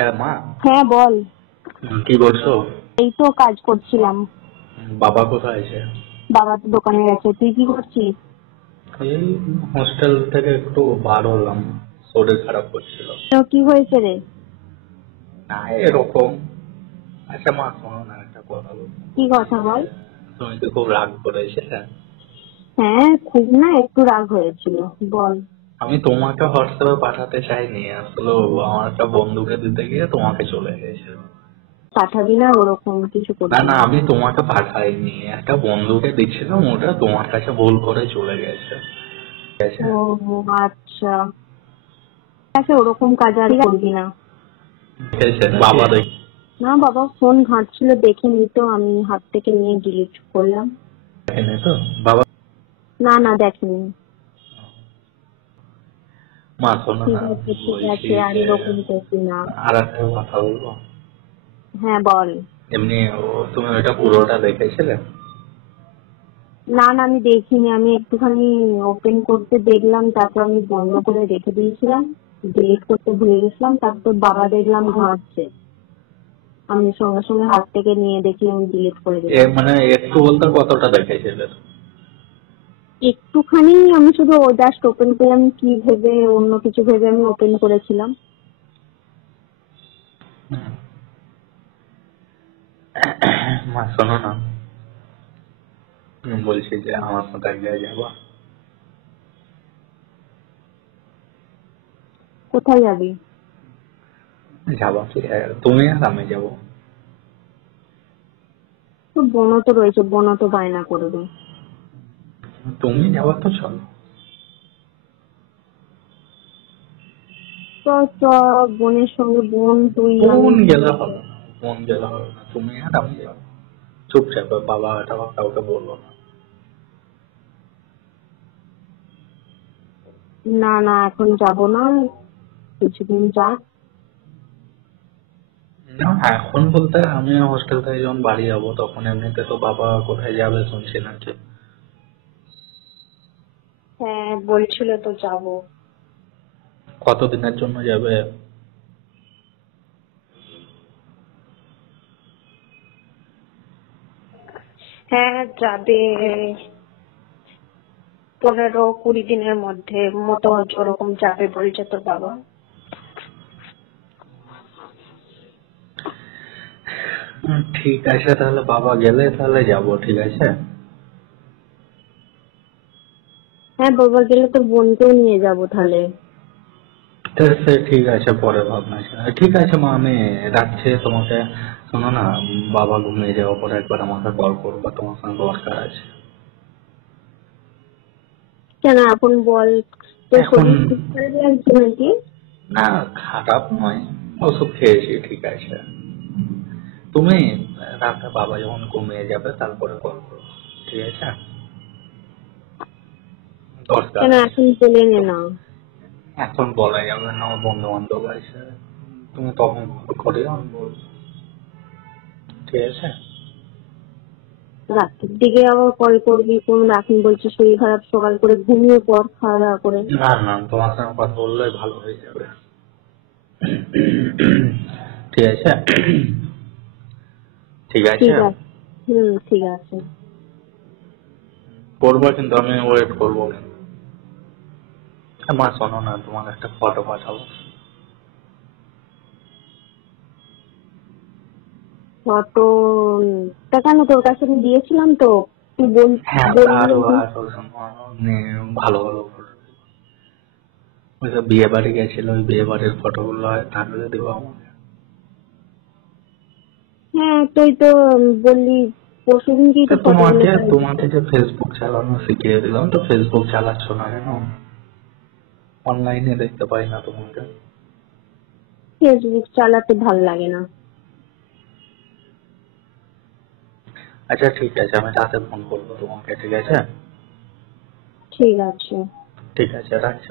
হ্যাঁ মা। হ্যাঁ বল। কি করছো? এই তো কাজ করছিলাম। বাবা কোথায় আছে? বাবা তো দোকানে গেছে, তুই কি করছিস? এই হোস্টেল থেকে একটু বার হলাম, শরীর খারাপ করছিল। তো কি হয়েছে রে? না এরকম। আচ্ছা মা শোনো না, একটা কথা বলবো। কি কথা বল। তুমি তো খুব রাগ করেছে। হ্যাঁ খুব না, একটু রাগ হয়েছিল। বল। আমি তোমাকে হোয়াটসঅ্যাপে পাঠাতে চাইনি, আসলে আমার একটা বন্ধুকে দিতে গিয়ে তোমাকে চলে গেছে। পাঠাবি না, ওরকম কিছু না করবি না, না। আমি তোমাকে পাঠাইনি, একটা বন্ধুকে দিচ্ছিলাম, ওটা তোমার কাছে ভুল করে চলে গেছে। ঠিক আছে? ও আচ্ছা, আচ্ছা ওরকম কাজ আর করবি না। ঠিক আছে বাবা দেখ। না বাবা ফোন ঘাঁটছিল, দেখেনি তো, আমি হাত থেকে নিয়ে ডিলিট করলাম। দেখেনি তো বাবা? না না দেখেনি। মা শোনো ঠিক না, আছে ঠিক বলছি আছে, আর যে এরকম করবি না। আর একটা কথা বলবো। হ্যাঁ বল। এমনি তুমি ওইটা পুরোটা দেখেছিলে? না না আমি দেখিনি, আমি একটুখানি ওপেন করতে দেখলাম, তারপর আমি বন্ধ করে রেখে দিয়েছিলাম, ডিলিট করতে ভুলে গেছিলাম, তারপর বাবা দেখলাম ঘাঁটছে, আমি সঙ্গে সঙ্গে হাত থেকে নিয়ে দেখি, আমি ডিলিট করে দিলাম। মানে একটু বলতে কতটা দেখেছিলে? একটুখানি, আমি শুধু জাস্ট ওপেন করে, আমি কি ভেবে, অন্য কিছু ভেবে আমি ওপেন করেছিলাম। হুম। মা শোনো না, বলছি যে আমার সাথে এক জায়গায় যাবো। কোথায় যাবি? যাবো তুমি আর আমি যাবো। তো বোনও তো রয়েছে, বোনও তো বায়না করবে। তুমি যাবো তো চলো। তো চ, বোনের সঙ্গে, বোন তুই আমি। বোন গেলে হবে না, বোন গেলে হবে না, তুমি আর আমি যাবো। চুপচাপ, বাবা টাবা কাউকে বলবো না। না না এখন যাব না, কিছুদিন যাক। না এখন বলতে আমি হোস্টেল থেকে যখন বাড়ি যাবো তখন এমনিতে তো বাবা কোথায় যাবে শুনছি নাকি। হ্যাঁ বলছিল তো যাব। কতদিনের জন্য যাবে? হ্যাঁ যাবে, 15-20 দিনের মধ্যে মতো ওরকম যাবে বলছে তোর বাবা। ঠিক আছে তাহলে, বাবা গেলে তাহলে যাবো, ঠিক আছে। হ্যাঁ বাবা গেলে তোর বোনকেও নিয়ে যাব তাহলে। তো সে ঠিক আছে, পরে ভাবনা আছে। ঠিক আছে মা, আমি রাখছি তোমাকে। শোনো না, বাবা ঘুমিয়ে যাওয়ার পরে একবার আমাকে কল করবো, তোমার সঙ্গে দরকার আছে। কেন এখন বল, তোর এখন শরীর ঠিক খারাপ লাগছে নাকি? না, খারাপ নয়, ওষুধ খেয়েছি, ঠিক আছে। তুমি রাতে বাবা যখন ঘুমিয়ে যাবে তারপরে কল করো, ঠিক আছে। দরকার কেন আছে। এখন বলে নে না। এখন বলা যাবে না, আমার বন্ধু বান্ধব আছে, তুমি তখন কল করে আমি বলবো, ঠিক আছে। রাত্রির দিকে আবার কল করবি কোন, এখন বলছিস শরীর খারাপ, সকাল করে ঘুমিয়ে পর, খাওয়া দাওয়া করে। না না, তোমার সঙ্গে কথা বললে ভালো হয়ে যাবে, ঠিক আছে। ঠিক আছে, ঠিক আছে। ঠিক আছে। করবো কিন্তু, আমি ওয়েট করবো কিন্তু। মা শোনো না, তোমার একটা ফটো পাঠাবো। ফটো? তা কেন, তোর কাছে আমি দিয়েছিলাম তো, তুই হ্যাঁ বললি আরো যখন। আরো শোনো, ভালো ভালো photo। ওই যে বিয়ে বাড়ি গেছিল, ওই বিয়ে বাড়ির ফটো গুলো হয় তাহলে দেবো আমাকে। হ্যাঁ তুই তো বললি পরশুদিনকেই তা তো ফটোগুলো তোমাকে পাঠিয়েছিস। তোমাকে যে ফেসবুক চালানো শিখিয়ে দিলাম, তো ফেসবুক চালাচ্ছ না কেন? অনলাইনে দেখতে পাই না তোমাকে। ফেসবুক চালাতে ভাল লাগে না। আচ্ছা ঠিক আছে, আমি রাতে ফোন করবো তোমাকে, ঠিক আছে। ঠিক আছে। ঠিক আছে, রাখছি।